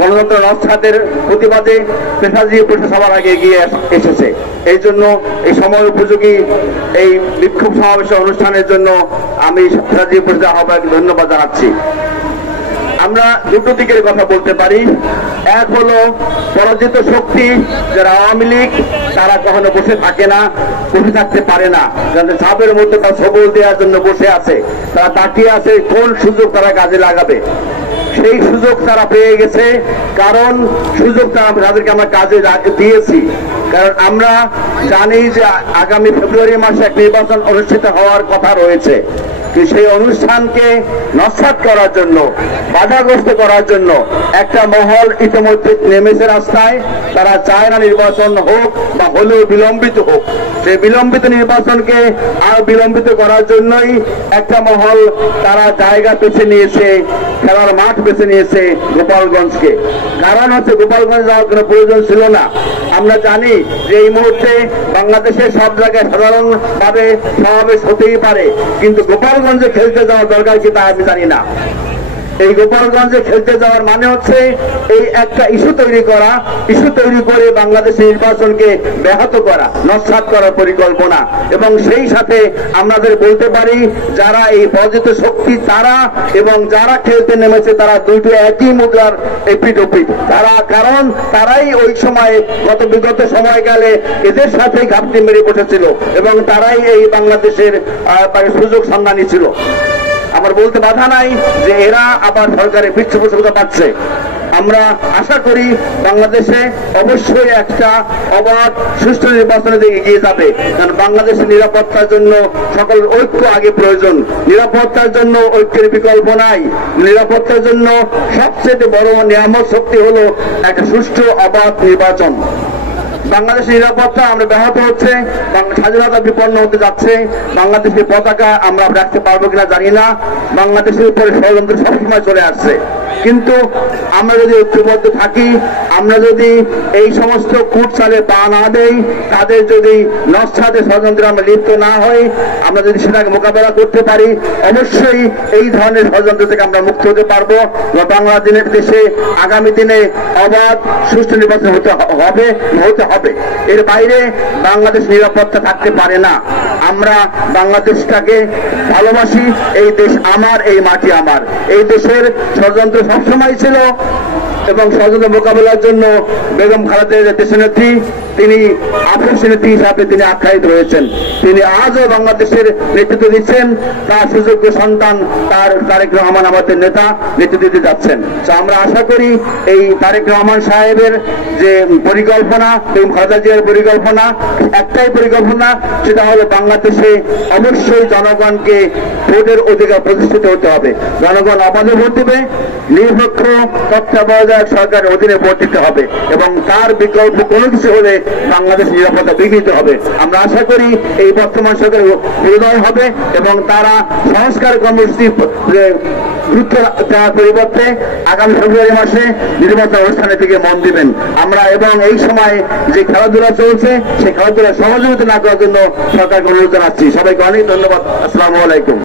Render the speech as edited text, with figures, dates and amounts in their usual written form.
গণতন্ত্র নস্যাতের প্রতিবাদে পেশাজীবী পরিষদ সবার আগে এগিয়ে এসেছে। এই জন্য এই সময় উপযোগী এই বিক্ষোভ সমাবেশ অনুষ্ঠানের জন্য আমি পেশাজীবী পরিষদের আহ্বায়ককে ধন্যবাদ জানাচ্ছি। আমরা দুটো দিকের কথা বলতে পারি। এক হলো পরাজিত শক্তি যারা আওয়ামী লীগ, তারা কখনো বসে থাকে না, বসে থাকতে পারে না, যাদের সাপের মধ্যে তার সবল দেওয়ার জন্য বসে আছে, তারা তাকিয়ে আছে কোন সুযোগ তারা কাজে লাগাবে। সেই সুযোগ তারা পেয়ে গেছে, কারণ সুযোগ তাদেরকে আমরা কাজে দিয়েছি। কারণ আমরা জানি যে আগামী ফেব্রুয়ারি মাসে এক নির্বাচন অনুষ্ঠিত হওয়ার কথা রয়েছে। সেই অনুষ্ঠানকে নস্যাৎ করার জন্য, বাধাগ্রস্ত করার জন্য একটা মহল ইতিমধ্যে নেমেছে রাস্তায়। তারা চায় না নির্বাচন হোক বা হলেও বিলম্বিত হোক। সেই বিলম্বিত নির্বাচনকে আর বিলম্বিত করার জন্যই একটা মহল তারা জায়গা বেছে নিয়েছে, খেলার মাঠ বেছে নিয়েছে গোপালগঞ্জকে। কারণ হচ্ছে গোপালগঞ্জ যাওয়ার কোনো প্রয়োজন ছিল না। আমরা জানি যে এই মুহূর্তে বাংলাদেশের সব জায়গায় সাধারণভাবে সমাবেশ হতেই পারে, কিন্তু গোপালগঞ্জে খেলতে যাওয়ার দরকার কি তা আমি জানি না। এই গোপালগঞ্জে খেলতে যাওয়ার মানে হচ্ছে এই একটা ইস্যু তৈরি করা, ইস্যু তৈরি করে বাংলাদেশের নির্বাচনকে ব্যাহত করা, নস্যাৎ করার পরিকল্পনা। এবং সেই সাথে আমাদের বলতে পারি যারা এই পরাজিত শক্তি তারা এবং যারা খেলতে নেমেছে তারা দুইটো একই মুদ্রার এপিঠ ওপিঠ। কারণ তারাই ওই সময় বিগত সময়কালে এদের সাথে ঘাপটি মেরে বসেছিল এবং তারাই এই বাংলাদেশের সুযোগ সন্ধানী ছিল। আমার বলতে বাধা নাই যে এরা আবার সরকারের পৃষ্ঠপোষকতা পাচ্ছে। আমরা আশা করি বাংলাদেশে অবশ্যই একটা অবাধ সুষ্ঠু নির্বাচনের দিকে এগিয়ে যাবে। কারণ বাংলাদেশের নিরাপত্তার জন্য সকল ঐক্য আগে প্রয়োজন। নিরাপত্তার জন্য ঐক্যের বিকল্প নাই। নিরাপত্তার জন্য সবচেয়ে বড় নিয়ামক শক্তি হলো একটা সুষ্ঠু অবাধ নির্বাচন। বাংলাদেশের নিরাপত্তা আমরা ব্যাহত হচ্ছে, স্বাধীনতা বিপন্ন হতে যাচ্ছে। বাংলাদেশের পতাকা আমরা রাখতে পারবো কিনা জানি না। বাংলাদেশের উপরে ষড়যন্ত্র সবসময় চলে আসছে, কিন্তু আমরা যদি ঐক্যবদ্ধ থাকি, আমরা যদি এই সমস্ত কূটচালে পা না দেই, তাদের যদি নস্যাতের ষড়যন্ত্রে আমরা লিপ্ত না হই, আমরা যদি সেটাকে মোকাবেলা করতে পারি, অবশ্যই এই ধরনের ষড়যন্ত্র থেকে আমরা মুক্ত হতে পারবো। বাংলাদেশের দেশে আগামী দিনে অবাধ সুষ্ঠু নির্বাচন হতে হবে। এর বাইরে বাংলাদেশ নিরাপত্তা থাকতে পারে না। আমরা বাংলাদেশটাকে ভালোবাসি। এই দেশ আমার, এই মাটি আমার। এই দেশের ষড়যন্ত্র সবসময় ছিল এবং ষড়যন্ত্র মোকাবেলার জন্য বেগম খালেদা দেশনেত্রী, তিনি আদর্শ নেত্রী হিসাবে তিনি আখ্যায়িত হয়েছেন। তিনি আজও বাংলাদেশের নেতৃত্ব দিচ্ছেন। তার সুযোগ্য সন্তান তারেক রহমান আমাদের নেতা নেতৃত্ব দিতে যাচ্ছেন। তো আমরা আশা করি এই তারেক রহমান সাহেবের যে পরিকল্পনা, বেগম খালেদা জিয়ার পরিকল্পনা, একটাই পরিকল্পনা, সেটা হলো বাংলাদেশে অবশ্যই জনগণকে ভোটের অধিকার প্রতিষ্ঠিত হতে হবে। জনগণ আমাদের ভোট দেবে, নিরপেক্ষ তত্ত্বাবধায়ক সরকারের অধীনে ভোট দিতে হবে এবং তার বিকল্প কোনো কিছু হলে বাংলাদেশ নিরাপত্তা বিঘ্নিত হবে। আমরা আশা করি এই বর্তমান সরকারের হৃদয় হবে এবং তারা সংস্কার কর্মসূচি গুরুত্ব দেওয়ার পরিবর্তে আগামী ফেব্রুয়ারি মাসে নির্বাচন অনুষ্ঠানের দিকে মন দিবেন। আমরা এবং এই সময় যে খেলাধুলা চলছে সেই খেলাধুলা সহযোগিতা না করার জন্য সরকারকে অনুরোধ জানাচ্ছি। সবাইকে অনেক ধন্যবাদ। আসসালামু আলাইকুম।